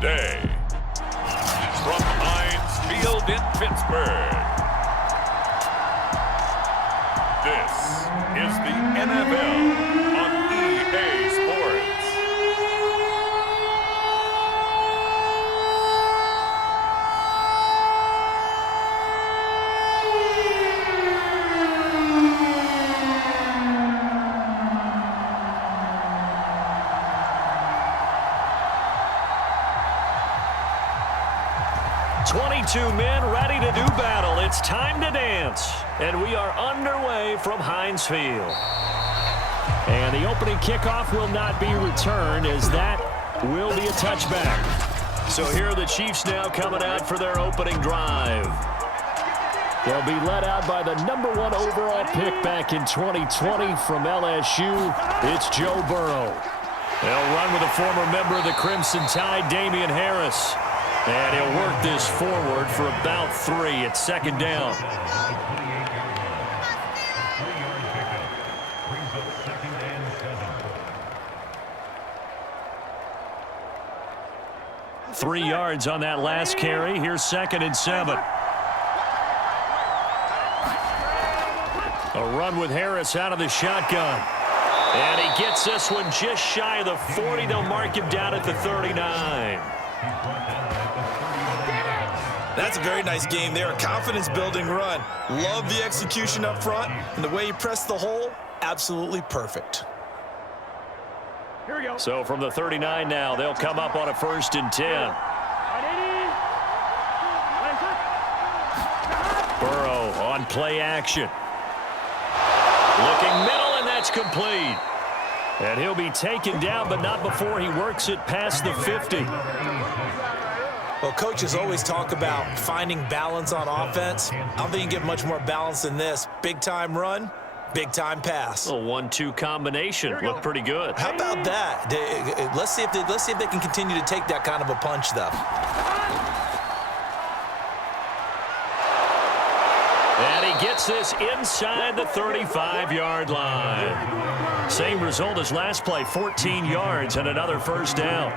day. From Heinz Field in Pittsburgh, this is the NFL on EA Sports. Men ready to do battle. It's time to dance. And we are underway from Heinz Field. And the opening kickoff will not be returned, as that will be a touchback. So here are the Chiefs now coming out for their opening drive. They'll be led out by the #1 overall pick back in 2020 from LSU. It's Joe Burrow. They'll run with a former member of the Crimson Tide, Damian Harris. And he'll work this forward for about 3 at second down. Three yards on that last carry. Here's 2nd and 7. A run with Harris out of the shotgun. And he gets this one just shy of the 40. They'll mark him down at the 39. That's a very nice game there. A confidence-building run. Love the execution up front. And the way he pressed the hole, absolutely perfect. Here we go. So from the 39 now, they'll come up on a 1st and 10. Burrow on play action. Looking middle, and that's complete. And he'll be taken down, but not before he works it past the 50. Well, coaches always talk about finding balance on offense. I don't think you get much more balance than this. Big-time run, big-time pass. A 1-2 combination. Looked pretty good. How about that? Let's see if they can continue to take that kind of a punch, though. And he gets this inside the 35-yard line. Same result as last play, 14 yards and another 1st down.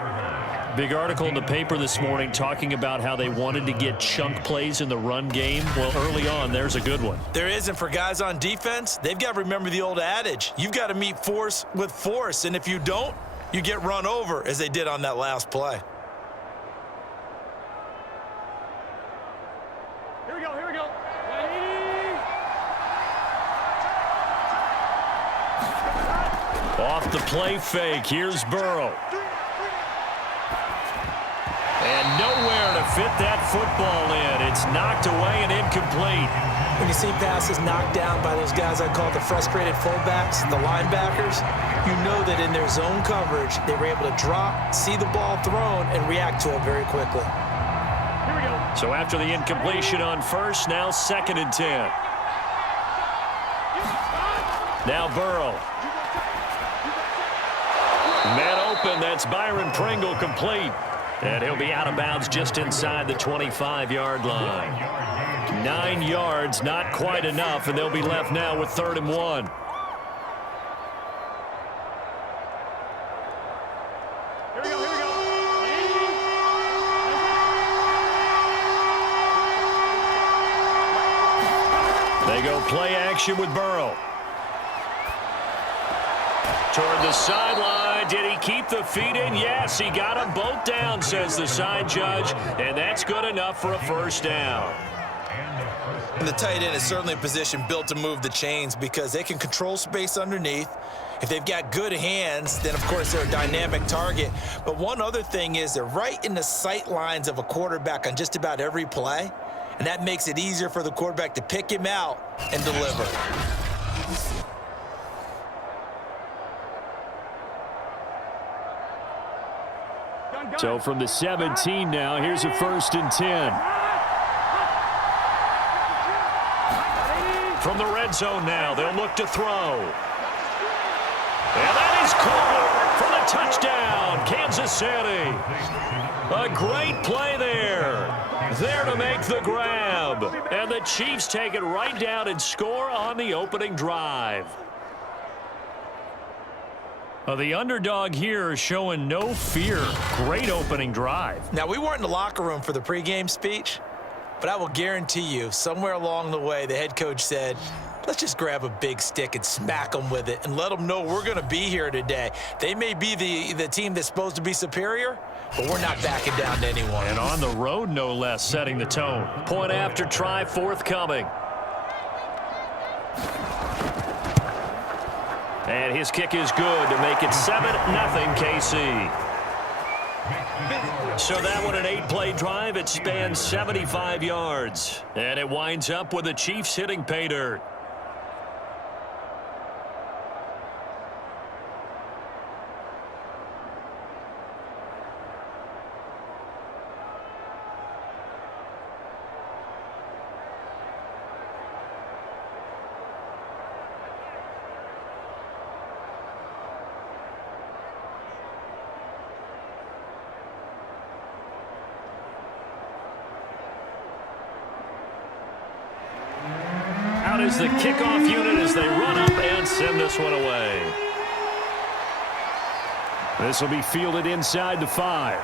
Big article in the paper this morning talking about how they wanted to get chunk plays in the run game. Well, early on, there's a good one. There is, and for guys on defense, they've got to remember the old adage. You've got to meet force with force, and if you don't, you get run over, as they did on that last play. Here we go, here we go. Off the play fake, here's Burrow. And nowhere to fit that football in. It's knocked away and incomplete. When you see passes knocked down by those guys I call the frustrated fullbacks, the linebackers, you know that in their zone coverage, they were able to drop, see the ball thrown, and react to it very quickly. Here we go. So after the incompletion on 1st, now 2nd and 10. Now Burrow. Man open, that's Byron Pringle complete. And he'll be out of bounds just inside the 25-yard line. 9 yards, not quite enough, and they'll be left now with 3rd and 1. Here we go, here we go. They go play action with Burrow. Toward the sideline. Did he keep the feet in? Yes, he got them both down, says the side judge. And that's good enough for a 1st down. And the tight end is certainly a position built to move the chains because they can control space underneath. If they've got good hands, then, of course, they're a dynamic target. But one other thing is they're right in the sight lines of a quarterback on just about every play. And that makes it easier for the quarterback to pick him out and deliver. So from the 17 now, here's a 1st and 10. From the red zone now, they'll look to throw. And that is caught for the touchdown, Kansas City. A great play there. There to make the grab. And the Chiefs take it right down and score on the opening drive. Well, the underdog here is showing no fear. Great opening drive. Now, we weren't in the locker room for the pregame speech, but I will guarantee you, somewhere along the way, the head coach said, let's just grab a big stick and smack them with it and let them know we're going to be here today. They may be the team that's supposed to be superior, but we're not backing down to anyone. And on the road, no less, setting the tone. Point after try forthcoming. And his kick is good to make it 7-0 KC. So that one, an 8-play drive. It spans 75 yards. And it winds up with the Chiefs hitting pay dirt. Out is the kickoff unit as they run up and send this one away. This will be fielded inside the 5.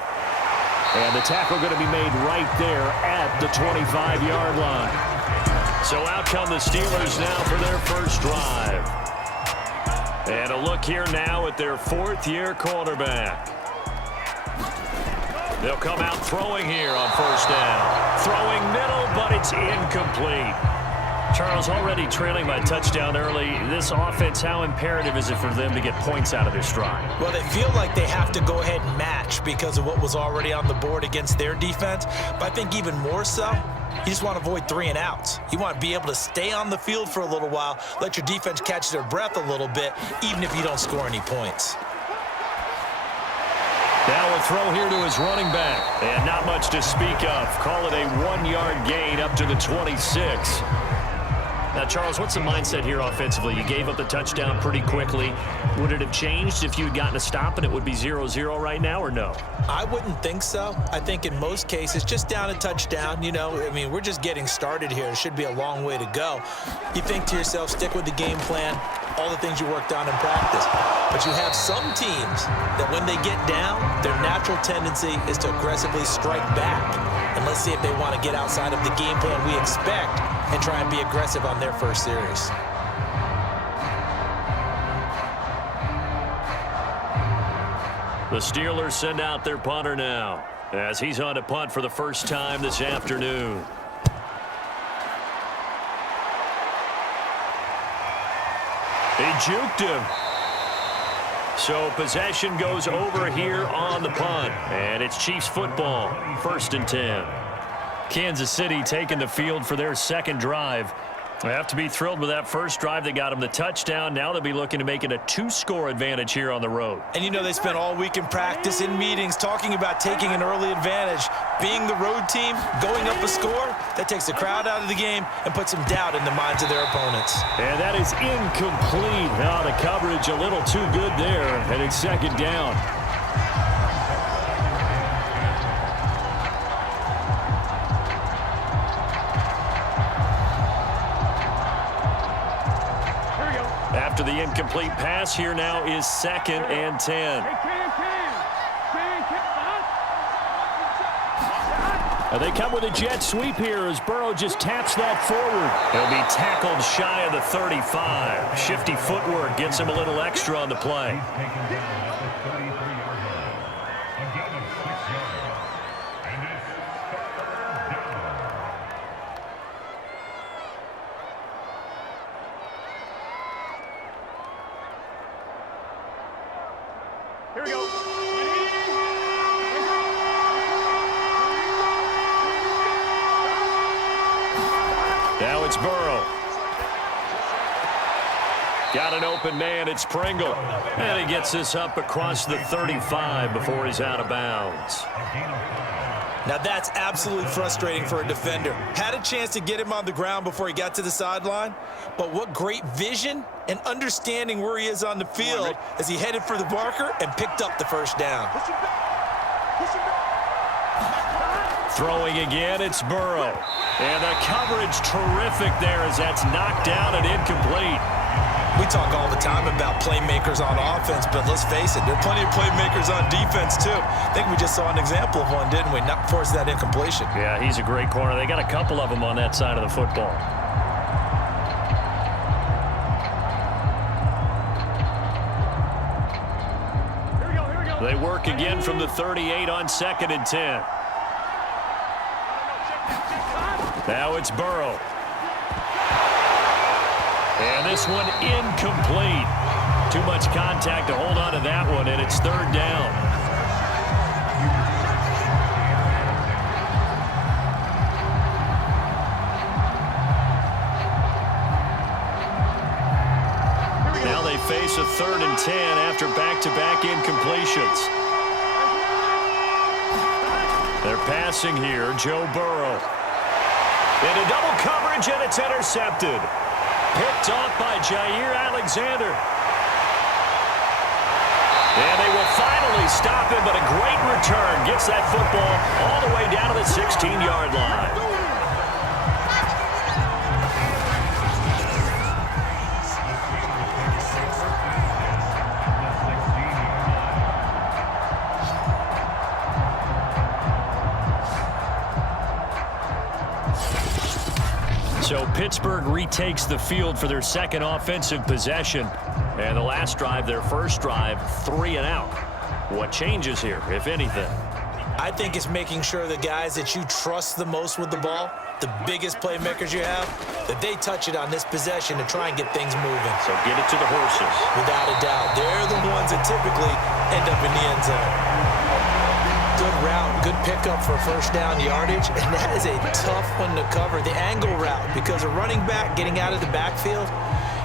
And the tackle going to be made right there at the 25-yard line. So out come the Steelers now for their first drive. And a look here now at their 4th-year quarterback. They'll come out throwing here on first down. Throwing middle, but it's incomplete. Charles, already trailing by touchdown early. This offense, how imperative is it for them to get points out of their stride? Well, they feel like they have to go ahead and match because of what was already on the board against their defense. But I think even more so, you just want to avoid 3 and outs. You want to be able to stay on the field for a little while, let your defense catch their breath a little bit, even if you don't score any points. Now a throw here to his running back. And not much to speak of. Call it a 1-yard gain up to the 26. Now, Charles, what's the mindset here offensively? You gave up the touchdown pretty quickly. Would it have changed if you had gotten a stop and it would be 0-0 right now, or no? I wouldn't think so. I think in most cases, just down a touchdown, you know, I mean, we're just getting started here. It should be a long way to go. You think to yourself, stick with the game plan, all the things you worked on in practice. But you have some teams that when they get down, their natural tendency is to aggressively strike back. And let's see if they want to get outside of the game plan we expect and try and be aggressive on their first series. The Steelers send out their punter now as he's on to punt for the first time this afternoon. He juked him. So possession goes over here on the punt. And it's Chiefs football, 1st and 10. Kansas City taking the field for their second drive. They have to be thrilled with that first drive. They got them the touchdown. Now they'll be looking to make it a 2-score advantage here on the road. And you know, they spent all week in practice, in meetings, talking about taking an early advantage. Being the road team, going up a score, that takes the crowd out of the game and puts some doubt in the minds of their opponents. And that is incomplete. Now the coverage a little too good there, and it's 2nd down. After the incomplete pass, here now is 2nd and 10. They come with a jet sweep here as Burrow just taps that forward. He'll be tackled shy of the 35. Shifty footwork gets him a little extra on the play. Here we go. Now it's Burrow. Got an open man. It's Pringle. And he gets this up across the 35 before he's out of bounds. Now that's absolutely frustrating for a defender. Had a chance to get him on the ground before he got to the sideline, but what great vision and understanding where he is on the field as he headed for the marker and picked up the first down. Throwing again, it's Burrow. And the coverage terrific there as that's knocked down and incomplete. We talk all the time about playmakers on offense, but let's face it, there are plenty of playmakers on defense too. I think we just saw an example of one, didn't we? Not force that incompletion. Yeah, he's a great corner. They got a couple of them on that side of the football. They work again from the 38 on 2nd and 10. Now it's Burrow. And this one incomplete. Too much contact to hold on to that one, and it's 3rd down. Now they face a 3rd and 10 after back-to-back incompletions. They're passing here, Joe Burrow. Into double coverage, and it's intercepted. Picked off by Jair Alexander. And they will finally stop him, but a great return. Gets that football all the way down to the 16-yard line. So Pittsburgh retakes the field for their second offensive possession. And the last drive, their first drive, 3 and out. What changes here, if anything? I think it's making sure the guys that you trust the most with the ball, the biggest playmakers you have, that they touch it on this possession to try and get things moving. So get it to the horses. Without a doubt. They're the ones that typically end up in the end zone. Good route, good pickup for first down yardage, and that is a tough one to cover. The angle route, because a running back getting out of the backfield,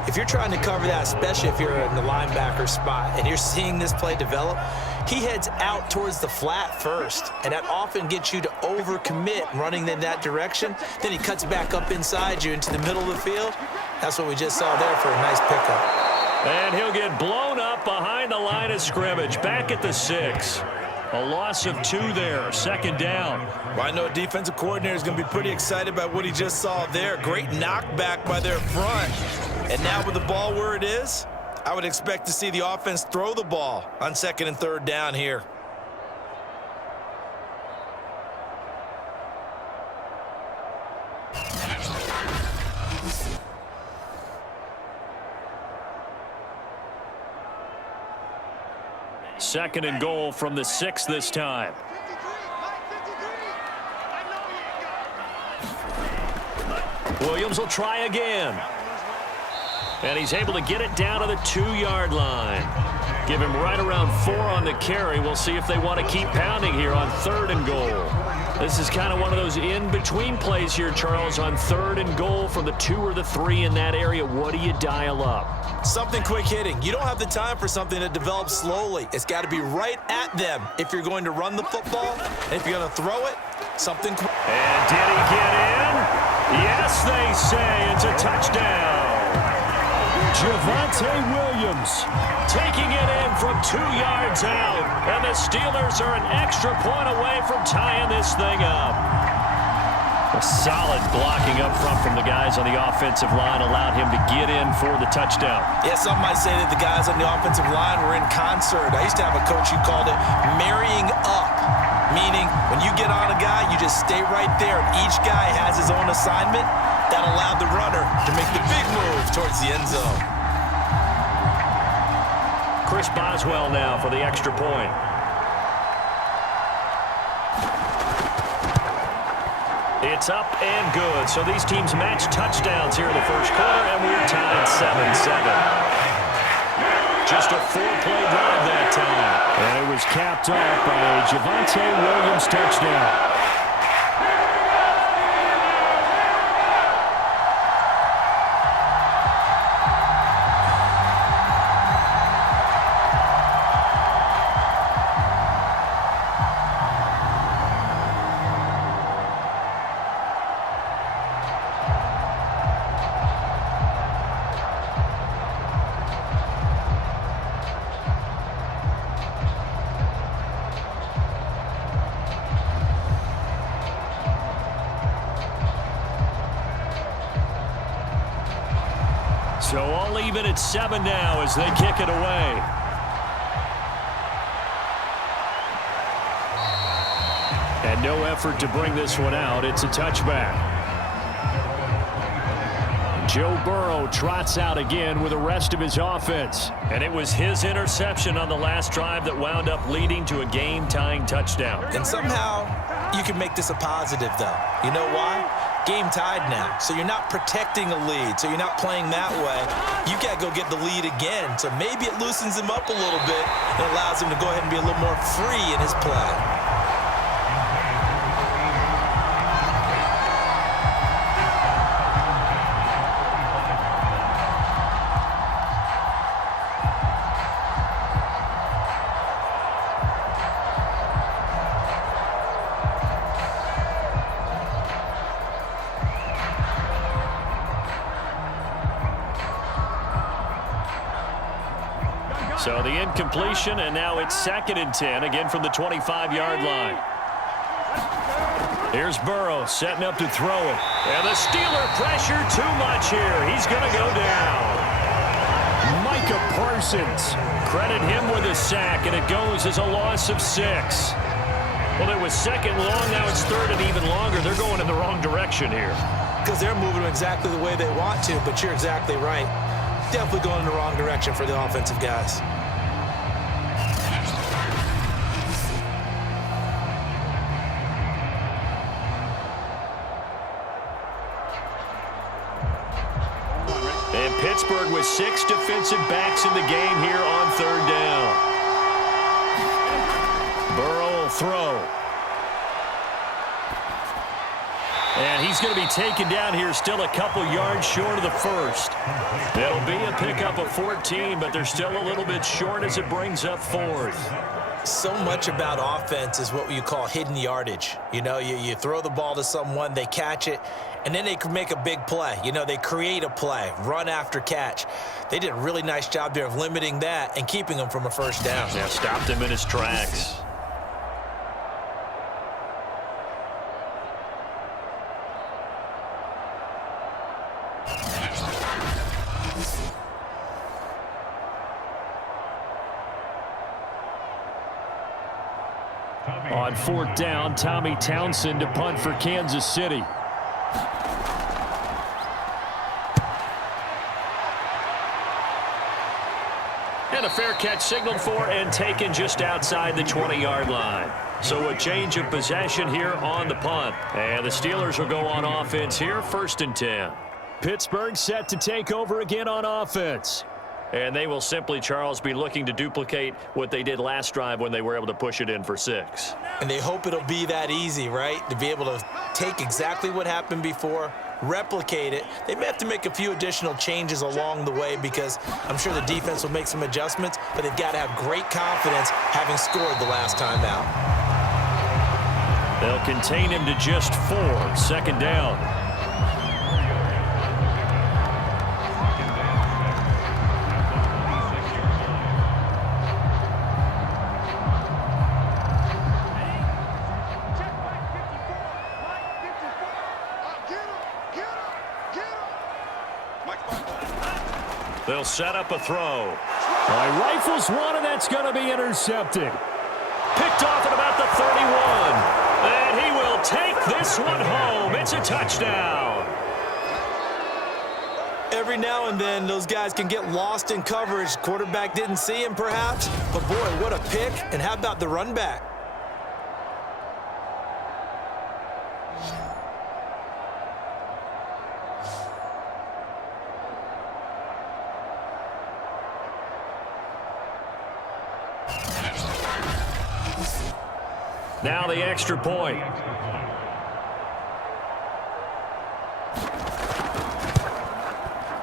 if you're trying to cover that, especially if you're in the linebacker spot and you're seeing this play develop, he heads out towards the flat first, and that often gets you to overcommit running in that direction. Then he cuts back up inside you into the middle of the field. That's what we just saw there for a nice pickup. And he'll get blown up behind the line of scrimmage, back at the 6. A loss of 2 there, 2nd down. Well, I know a defensive coordinator is going to be pretty excited about what he just saw there. Great knockback by their front. And now with the ball where it is, I would expect to see the offense throw the ball on 2nd and 3rd down here. Second and goal from the 6 this time. Williams will try again. And he's able to get it down to the 2-yard line. Give him right around 4 on the carry. We'll see if they want to keep pounding here on 3rd and goal. This is kind of one of those in-between plays here, Charles, on 3rd and goal from the 2 or the 3 in that area. What do you dial up? Something quick hitting. You don't have the time for something that develops slowly. It's got to be right at them if you're going to run the football. And if you're going to throw it, something quick. And did he get in? Yes, they say it's a touchdown. Javonte Williams taking it in from 2 yards out. And the Steelers are an extra point away from tying this thing up. A solid blocking up front from the guys on the offensive line allowed him to get in for the touchdown. Yeah, some might say that the guys on the offensive line were in concert. I used to have a coach who called it marrying up, meaning when you get on a guy, you just stay right there, and each guy has his own assignment. That allowed the runner to make the big move towards the end zone. Chris Boswell now for the extra point. It's up and good. So these teams match touchdowns here in the first quarter, and we're tied 7-7. Just a 4-play drive that time. And it was capped off by a Javonte Williams touchdown. even at 7 now as they kick it away. And no effort to bring this one out. It's a touchback. Joe Burrow trots out again with the rest of his offense. And it was his interception on the last drive that wound up leading to a game-tying touchdown. And somehow you can make this a positive, though. You know why? Game tied now. So you're not protecting a lead. So you're not playing that way. You got to go get the lead again. So maybe it loosens him up a little bit and allows him to go ahead and be a little more free in his play. So the incompletion, and now it's 2nd and 10, again from the 25-yard line. Here's Burrow setting up to throw it. And the Steeler pressure too much here. He's going to go down. Micah Parsons. Credit him with a sack, and it goes as a loss of 6. Well, it was 2nd long, now it's 3rd and even longer. They're going in the wrong direction here. Because they're moving exactly the way they want to, but you're exactly right. Definitely going in the wrong direction for the offensive guys. And Pittsburgh with 6 defensive backs in the game here on 3rd down. Burrow will throw. And he's going to be taken down here still a couple yards short of the first. It'll be a pickup of 14, but they're still a little bit short as it brings up 4th. So much about offense is what you call hidden yardage. You know, you throw the ball to someone, they catch it, and then they can make a big play. You know, they create a play, run after catch. They did a really nice job there of limiting that and keeping him from a first down. Yeah, stopped him in his tracks. On 4th down, Tommy Townsend to punt for Kansas City. And a fair catch signaled for and taken just outside the 20-yard line. So a change of possession here on the punt. And the Steelers will go on offense here, 1st and 10. Pittsburgh set to take over again on offense. And they will simply, Charles, be looking to duplicate what they did last drive when they were able to push it in for 6. And they hope it'll be that easy, right? To be able to take exactly what happened before, replicate it. They may have to make a few additional changes along the way because I'm sure the defense will make some adjustments, but they've got to have great confidence having scored the last time out. They'll contain him to just 4, 2nd down. They'll set up a throw. Rifles one, and that's going to be intercepted. Picked off at about the 31. And he will take this one home. It's a touchdown. Every now and then, those guys can get lost in coverage. Quarterback didn't see him, perhaps. But, boy, what a pick. And how about the run back? Now the extra point.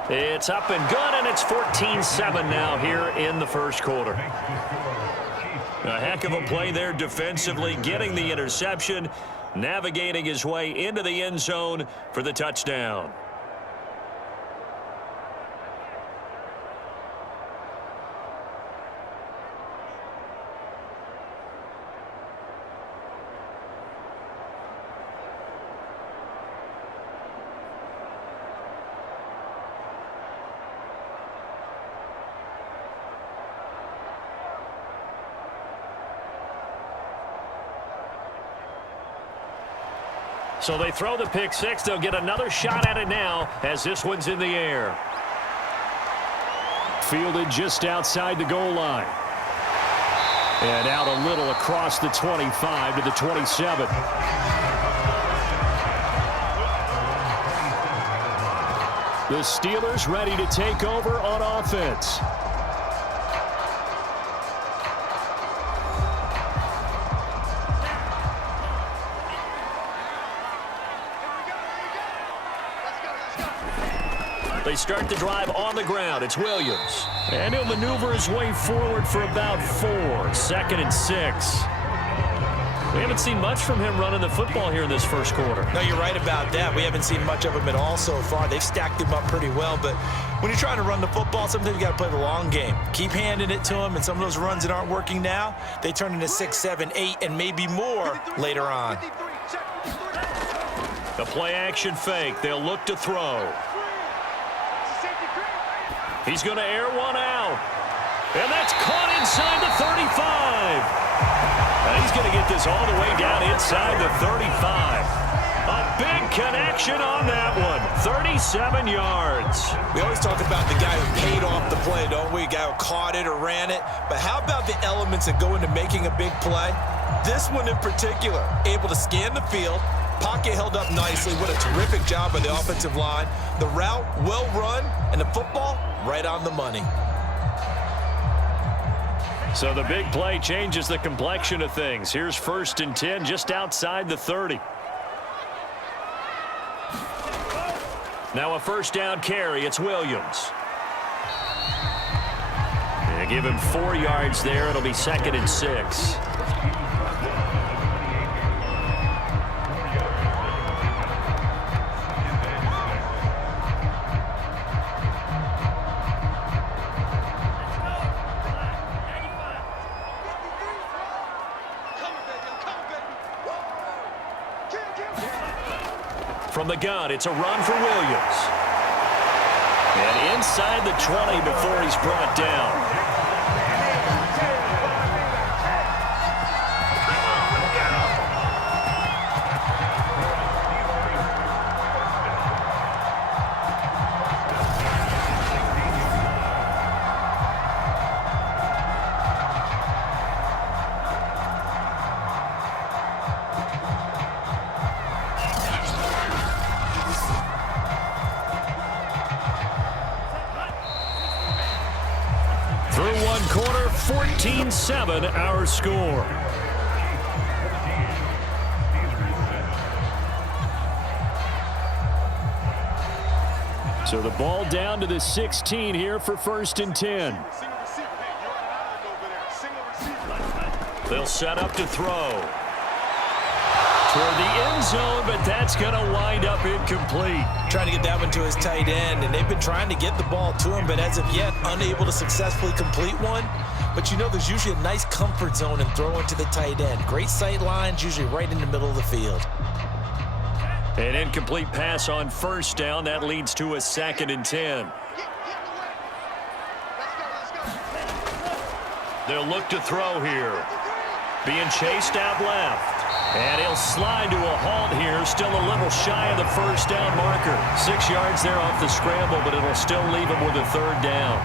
It's up and good, and it's 14-7 now here in the first quarter. A heck of a play there defensively, getting the interception, navigating his way into the end zone for the touchdown. So they throw the pick six. They'll get another shot at it now as this one's in the air. Fielded just outside the goal line. And out a little across the 25 to the 27. The Steelers ready to take over on offense. They start the drive on the ground. It's Williams. And he'll maneuver his way forward for about 4. 2nd and 6. We haven't seen much from him running the football here in this first quarter. No, you're right about that. We haven't seen much of him at all so far. They've stacked him up pretty well, but when you're trying to run the football, sometimes you got to play the long game. Keep handing it to him, and some of those runs that aren't working now, they turn into 6, 7, 8, and maybe more later on. The play-action fake. They'll look to throw. He's going to air one out. And that's caught inside the 35. And he's going to get this all the way down inside the 35. A big connection on that one. 37 yards. We always talk about the guy who paid off the play, don't we? The guy who caught it or ran it. But how about the elements that go into making a big play? This one in particular, able to scan the field. Pocket held up nicely. What a terrific job by the offensive line. The route, well run, and the football, right on the money. So the big play changes the complexion of things. Here's 1st and 10 just outside the 30. Now a first down carry. It's Williams. They give him 4 yards there. It'll be 2nd and 6. From the gun, it's a run for Williams. And inside the 20 before he's brought down. Through one quarter, 14-7 our score. So the ball down to the 16 here for 1st and 10. They'll set up to throw. Toward the end zone, but that's going to wind up incomplete. Trying to get that one to his tight end, and they've been trying to get the ball to him, but as of yet, unable to successfully complete one. But you know there's usually a nice comfort zone in throwing to the tight end. Great sight lines, usually right in the middle of the field. An incomplete pass on 1st down. That leads to a 2nd and 10. They'll look to throw here. Being chased out left. And he'll slide to a halt here. Still a little shy of the 1st down marker. 6 yards there off the scramble, but it'll still leave him with a 3rd down.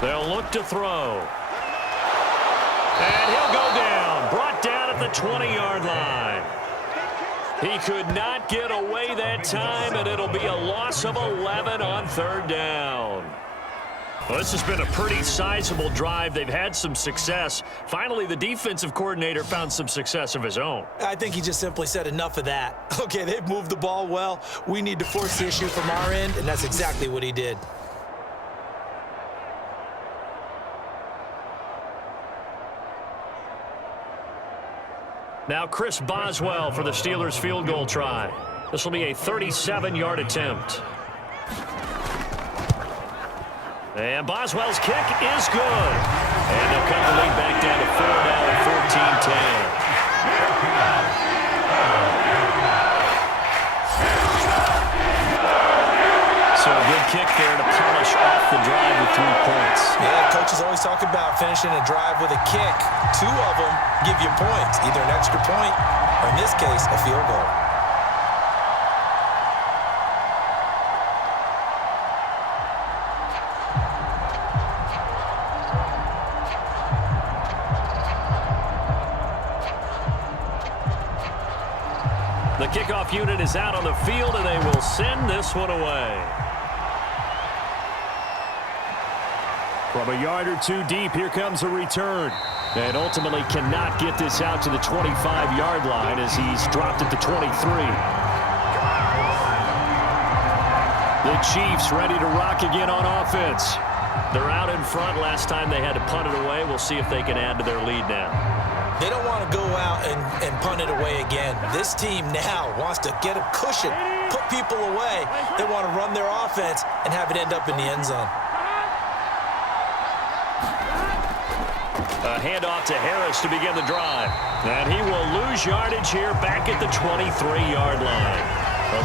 They'll look to throw. And he'll go down. Brought down at the 20-yard line. He could not get away that time, and it'll be a loss of 11 on 3rd down. Well, this has been a pretty sizable drive. They've had some success. Finally, the defensive coordinator found some success of his own. I think he just simply said enough of that. Okay, they've moved the ball well. We need to force the issue from our end, and that's exactly what he did. Now Chris Boswell for the Steelers field goal try. This will be a 37-yard attempt. And Boswell's kick is good. And they'll cut the lead back down to 4 now at the drive with 3 points. Yeah, coaches always talk about finishing a drive with a kick. 2 of them give you points, either an extra point or, in this case, a field goal. The kickoff unit is out on the field, and they will send this one away. From a yard or 2 deep, here comes a return. And ultimately cannot get this out to the 25-yard line as he's dropped it to 23. The Chiefs ready to rock again on offense. They're out in front. Last time they had to punt it away. We'll see if they can add to their lead now. They don't want to go out and punt it away again. This team now wants to get a cushion, put people away. They want to run their offense and have it end up in the end zone. A handoff to Harris to begin the drive. And he will lose yardage here back at the 23-yard line.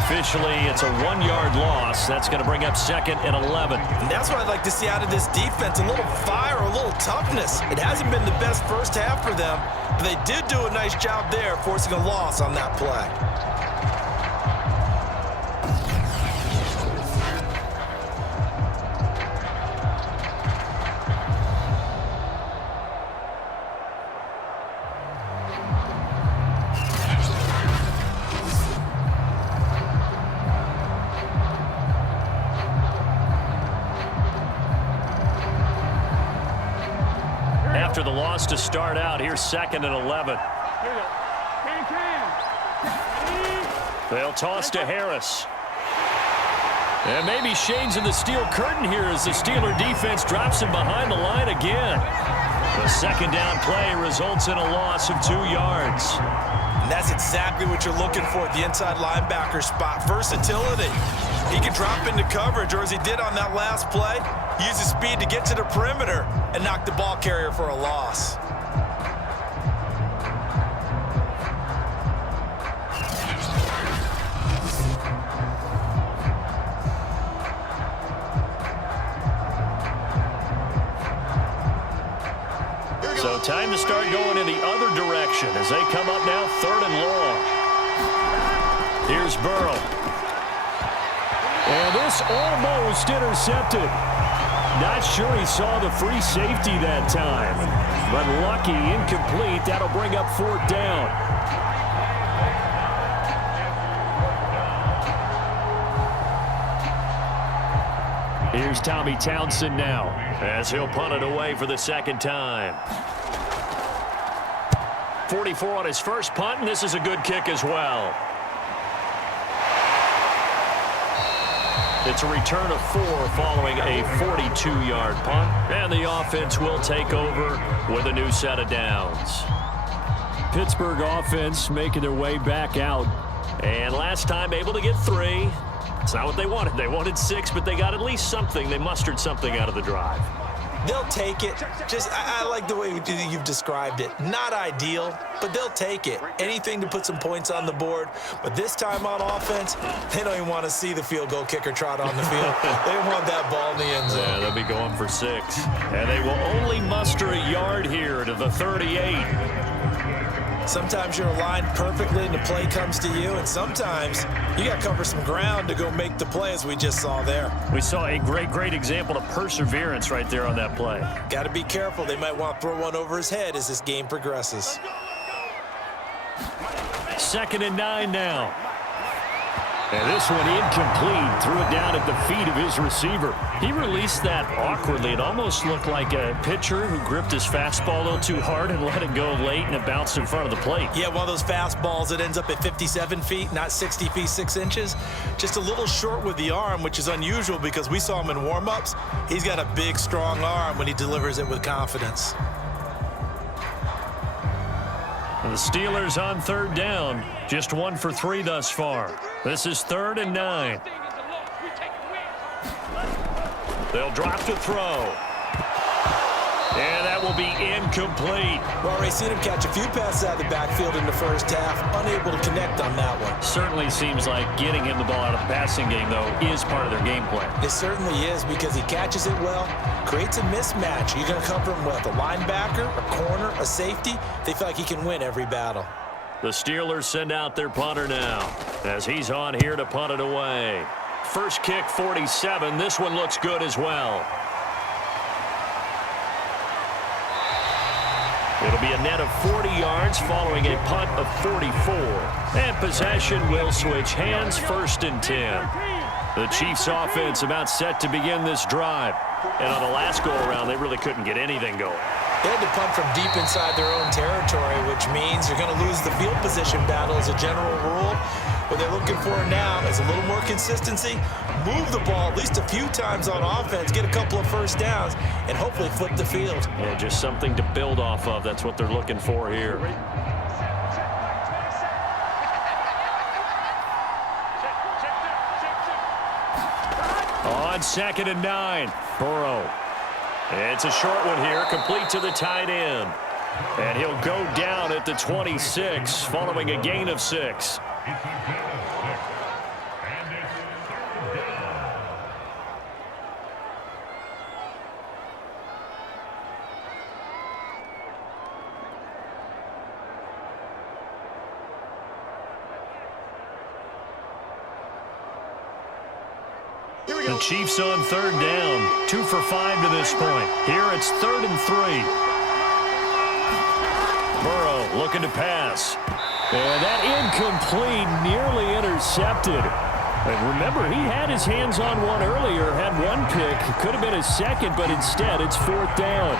Officially, it's a 1-yard loss. That's going to bring up 2nd and 11. And that's what I'd like to see out of this defense, a little fire, a little toughness. It hasn't been the best first half for them, but they did do a nice job there, forcing a loss on that play. After the loss to start out, here's 2nd and 11. Here we go. They'll toss to Harris. And maybe shades of the steel curtain here as the Steeler defense drops him behind the line again. The 2nd down play results in a loss of 2 yards. And that's exactly what you're looking for at the inside linebacker spot. Versatility. He can drop into coverage, or as he did on that last play, use his speed to get to the perimeter and knock the ball carrier for a loss. So time to start going in the other direction as they come up now 3rd and long. Here's Burrow. And this almost intercepted. Not sure he saw the free safety that time. But lucky, incomplete. That'll bring up 4th down. Here's Tommy Townsend now as he'll punt it away for the 2nd time. 44 on his first punt, and this is a good kick as well. It's a return of 4 following a 42-yard punt, and the offense will take over with a new set of downs. Pittsburgh offense making their way back out. And last time able to get 3. It's not what they wanted. They wanted 6, but they got at least something. They mustered something out of the drive. They'll take it. I like the way you've described it. Not ideal, but they'll take it. Anything to put some points on the board. But this time on offense, they don't even want to see the field goal kicker trot on the field. They want that ball in the end zone. Yeah, they'll be going for 6. And they will only muster a yard here to the 38. Sometimes you're aligned perfectly and the play comes to you, and sometimes you got to cover some ground to go make the play, as we just saw there. We saw a great example of perseverance right there on that play. Got to be careful. They might want to throw one over his head as this game progresses. 2nd and 9 now. And this one incomplete. Threw it down at the feet of his receiver. He released that awkwardly. It almost looked like a pitcher who gripped his fastball a little too hard and let it go late, and it bounced in front of the plate. Yeah, one of those fastballs that ends up at 57 feet, not 60 feet, 6 inches. Just a little short with the arm, which is unusual because we saw him in warm-ups. He's got a big, strong arm when he delivers it with confidence. The Steelers on 3rd down. Just 1 for 3 thus far. This is 3rd and 9. They'll drop to throw. And that will be incomplete. Well, Ray, seen him catch a few passes out of the backfield in the first half, unable to connect on that one. Certainly seems like getting him the ball out of the passing game, though, is part of their game plan. It certainly is, because he catches it well, creates a mismatch. You're going to cover him with a linebacker, a corner, a safety. They feel like he can win every battle. The Steelers send out their punter now as he's on here to punt it away. First kick, 47. This one looks good as well. It'll be a net of 40 yards following a punt of 44. And possession will switch hands, 1st and 10. The Chiefs offense about set to begin this drive. And on the last go-around, they really couldn't get anything going. They had to punt from deep inside their own territory, which means you're going to lose the field position battle as a general rule. What they're looking for now is a little more consistency, move the ball at least a few times on offense, get a couple of first downs, and hopefully flip the field. Yeah, just something to build off of. That's what they're looking for here. On 2nd and 9, Burrow. It's a short one here, complete to the tight end. And he'll go down at the 26, following a gain of 6. The Chiefs on 3rd down. 2 for 5 to this point. Here it's 3rd and 3. Burrow looking to pass. And that incomplete, nearly intercepted. And remember, he had his hands on one earlier, had one pick. Could have been his second, but instead it's 4th down.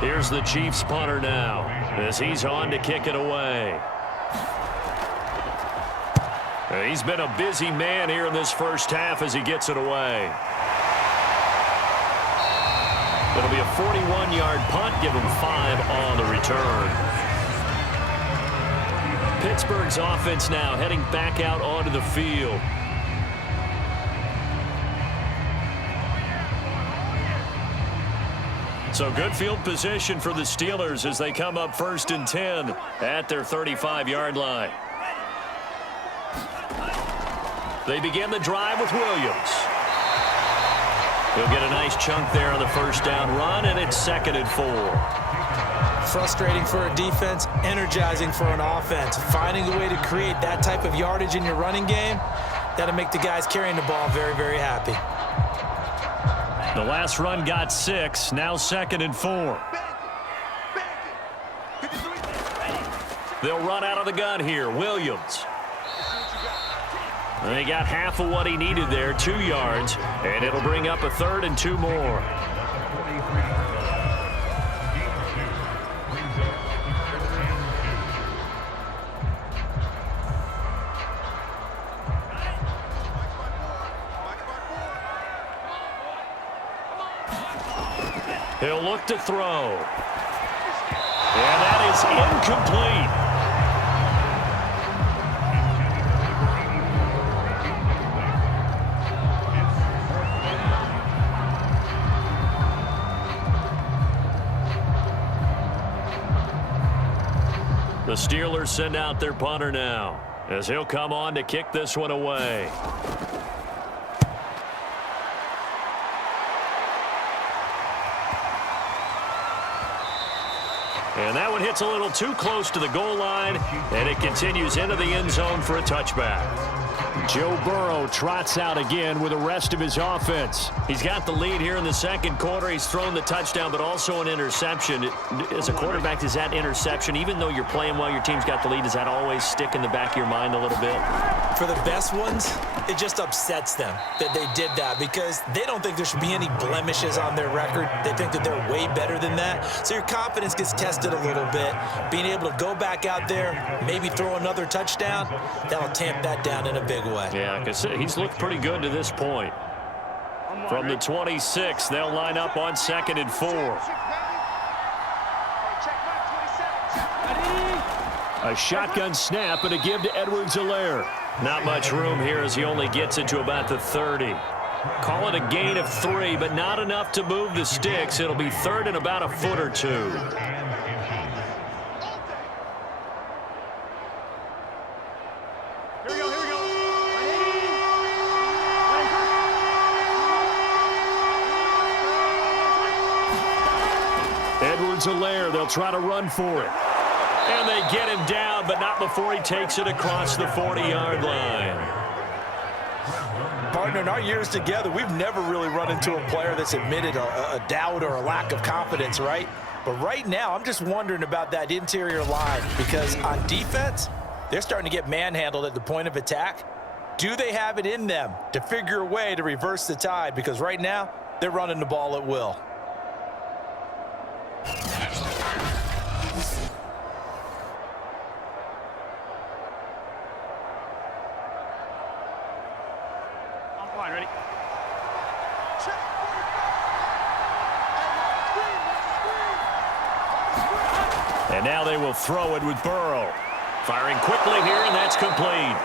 Here's the Chiefs punter now as he's on to kick it away. He's been a busy man here in this first half as he gets it away. It'll be a 41-yard punt, give him 5 on the return. Pittsburgh's offense now heading back out onto the field. So good field position for the Steelers as they come up 1st and 10 at their 35-yard line. They begin the drive with Williams. He'll get a nice chunk there on the first down run, and it's 2nd and 4. Frustrating for a defense, energizing for an offense. Finding a way to create that type of yardage in your running game, that'll make the guys carrying the ball very, very happy. The last run got 6, now 2nd and 4. They'll run out of the gun here. Williams. And he got half of what he needed there, 2 yards, and it'll bring up a 3rd and 2 more. He'll look to throw. And that is incomplete. The Steelers send out their punter now as he'll come on to kick this one away. And that one hits a little too close to the goal line, and it continues into the end zone for a touchback. Joe Burrow trots out again with the rest of his offense. He's got the lead here in the second quarter. He's thrown the touchdown, but also an interception. As a quarterback, does that interception, even though you're playing well, your team's got the lead, does that always stick in the back of your mind a little bit? For the best ones, it just upsets them that they did that because they don't think there should be any blemishes on their record. They think that they're way better than that. So your confidence gets tested a little bit. Being able to go back out there, maybe throw another touchdown, that'll tamp that down in a big way. way. Yeah, because he's looked pretty good to this point. From the 26, they'll line up on 2nd and 4. A shotgun snap and a give to Edwards-Helaire. Not much room here as he only gets it to about the 30. Call it a gain of 3, but not enough to move the sticks. It'll be 3rd and about a foot or 2. Edwards-Helaire, they'll try to run for it. And they get him down, but not before he takes it across the 40-yard line. Partner, in our years together, we've never really run into a player that's admitted a doubt or a lack of confidence, right? But right now, I'm just wondering about that interior line because on defense, they're starting to get manhandled at the point of attack. Do they have it in them to figure a way to reverse the tide? Because right now, they're running the ball at will. And now they will throw it with Burrow. Firing quickly here, and that's complete.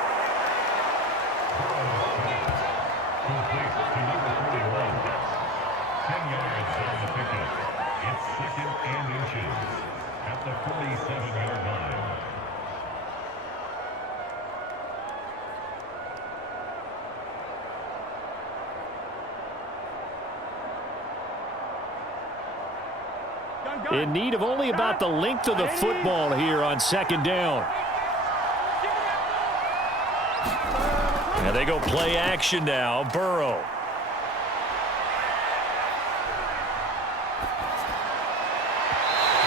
In need of only about the length of the football here on 2nd down. And they go play action now. Burrow.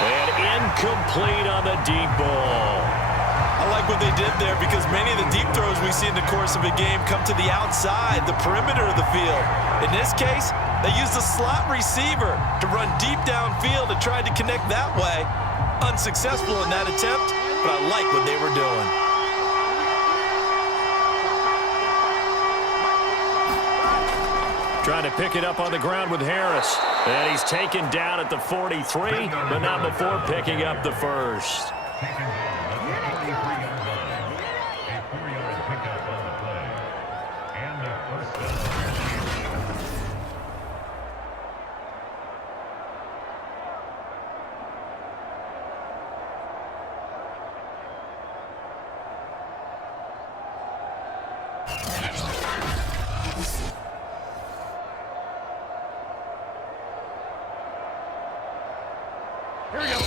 And incomplete on the deep ball. I like what they did there because many of the deep throws we see in the course of a game come to the outside, the perimeter of the field. In this case, they used a slot receiver to run deep downfield and tried to connect that way. Unsuccessful in that attempt, but I like what they were doing. Trying to pick it up on the ground with Harris. And he's taken down at the 43, but not before picking up the first. Here we go.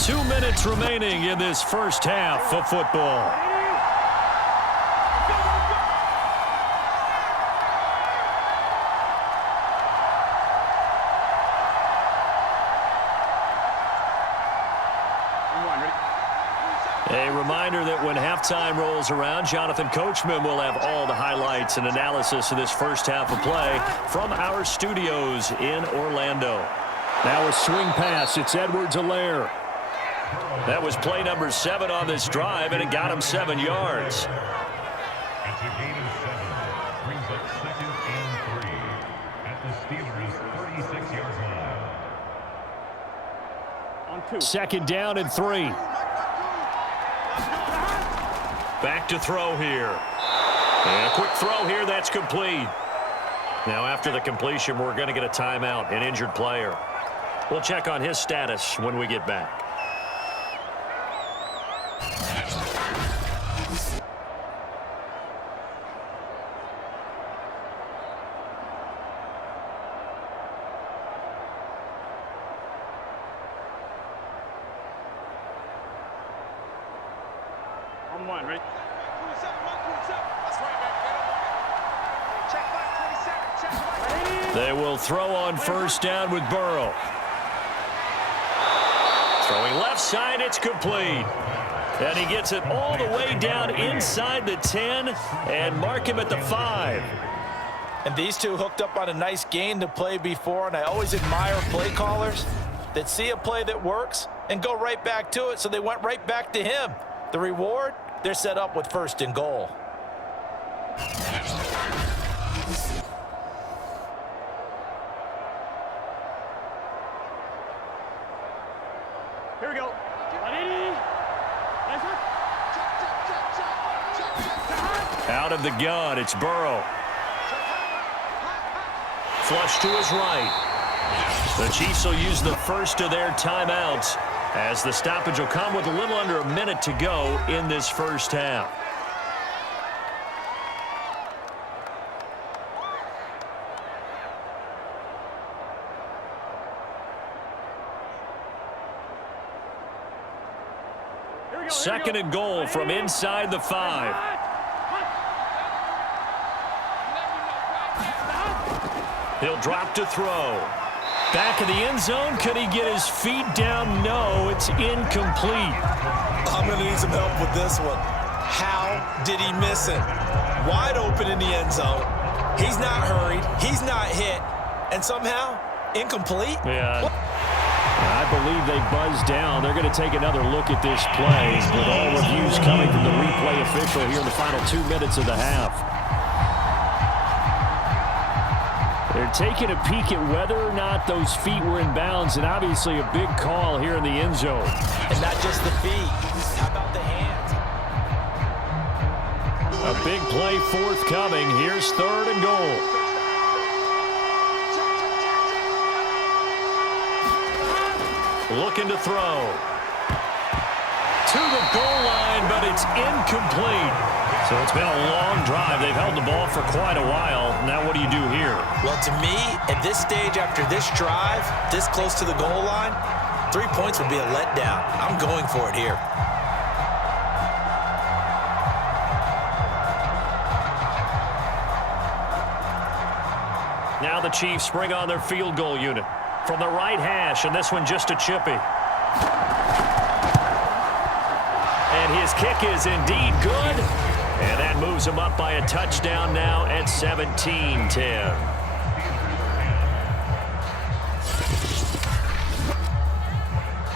2 minutes remaining in this first half of football. A reminder that when halftime rolls around, Jonathan Coachman will have all the highlights and analysis of this first half of play from our studios in Orlando. Now a swing pass. It's Edwards-Helaire. That was play number 7 on this drive, and it got him 7 yards. It's a gain of 7. Brings up 2nd and 3 at the Steelers' 36-yard line. On 2. 2nd down and 3. Back to throw here. And a quick throw here. That's complete. Now after the completion, we're going to get a timeout, an injured player. We'll check on his status when we get back. On 1, ready? They will throw on first down with Burrow. Throwing left side, it's complete. And he gets it all the way down inside the 10 and mark him at the 5. And these two hooked up on a nice gain to play before, and I always admire play callers that see a play that works and go right back to it, so they went right back to him. The reward, they're set up with 1st and goal. Here we go. Out of the gun, it's Burrow. Flush to his right. The Chiefs will use the first of their timeouts as the stoppage will come with a little under a minute to go in this first half. Second and goal from inside the 5. He'll drop to throw. Back in the end zone. Could he get his feet down? No, it's incomplete. I'm going to need some help with this one. How did he miss it? Wide open in the end zone. He's not hurried. He's not hit. And somehow, incomplete? Yeah. I believe they buzzed down. They're going to take another look at this play with all reviews coming from the replay official here in the final 2 minutes of the half. They're taking a peek at whether or not those feet were in bounds, and obviously a big call here in the end zone. And not just the feet. How about the hands? A big play forthcoming. Here's third and goal. Looking to throw. To the goal line, but it's incomplete. So it's been a long drive. They've held the ball for quite a while. Now what do you do here? Well, to me, at this stage after this drive, this close to the goal line, 3 points would be a letdown. I'm going for it here. Now the Chiefs bring on their field goal unit from the right hash, and this one just a chippy. And his kick is indeed good, and that moves him up by a touchdown now at 17-10.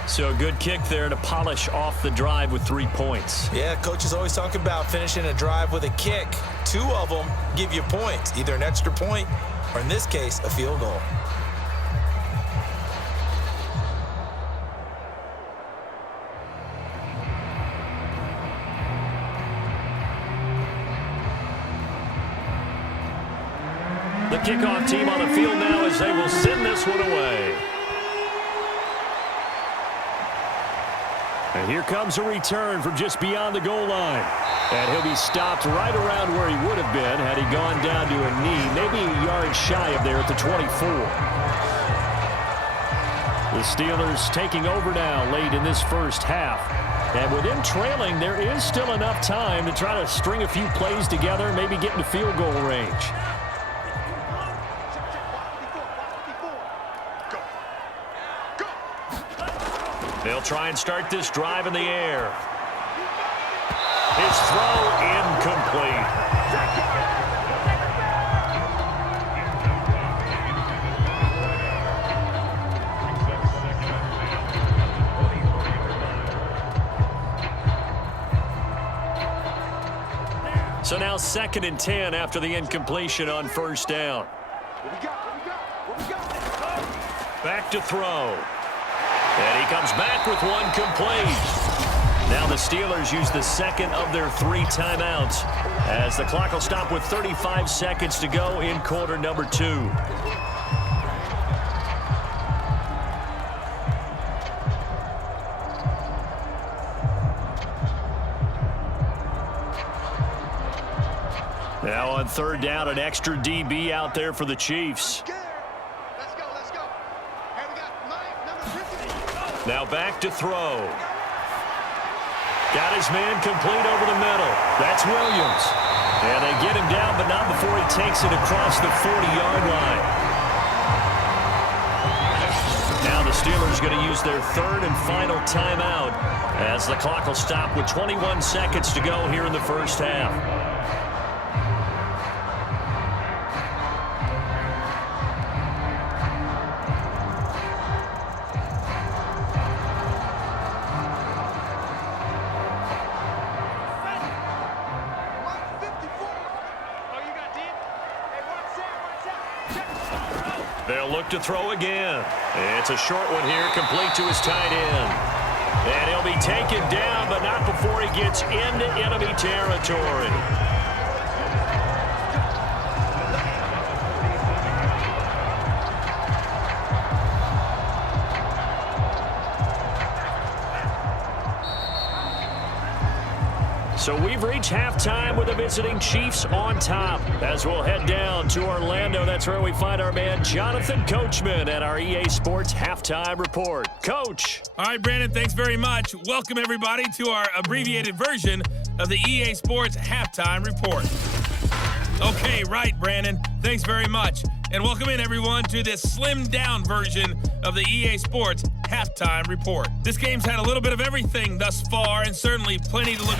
So a good kick there to polish off the drive with 3 points. Yeah, coaches always talk about finishing a drive with a kick. 2 of them give you points, either an extra point or, in this case, a field goal. The kickoff team on the field now as they will send this one away. And here comes a return from just beyond the goal line. And he'll be stopped right around where he would have been had he gone down to a knee, maybe a yard shy of there at the 24. The Steelers taking over now late in this first half. And with them trailing, there is still enough time to try to string a few plays together, maybe get into field goal range. They'll try and start this drive in the air. His throw incomplete. So now 2nd and 10 after the incompletion on first down. Back to throw. And he comes back with one complete. Now the Steelers use the second of their 3 timeouts as the clock will stop with 35 seconds to go in quarter number 2. Now on third down, an extra DB out there for the Chiefs. Now back to throw. Got his man complete over the middle. That's Williams. And they get him down, but not before he takes it across the 40-yard line. Now the Steelers going to use their 3rd and final timeout as the clock will stop with 21 seconds to go here in the first half. They'll look to throw again. It's a short one here, complete to his tight end. And he'll be taken down, but not before he gets into enemy territory. So we've reached halftime with the visiting Chiefs on top. As we'll head down to Orlando, that's where we find our man Jonathan Coachman at our EA Sports Halftime Report. Coach. All right, Brandon, thanks very much. Welcome, everybody, to our abbreviated version of the EA Sports Halftime Report. Okay, right, Brandon. Thanks very much. And welcome in, everyone, to this slimmed-down version of the EA Sports Halftime Report. This game's had a little bit of everything thus far, and certainly plenty to look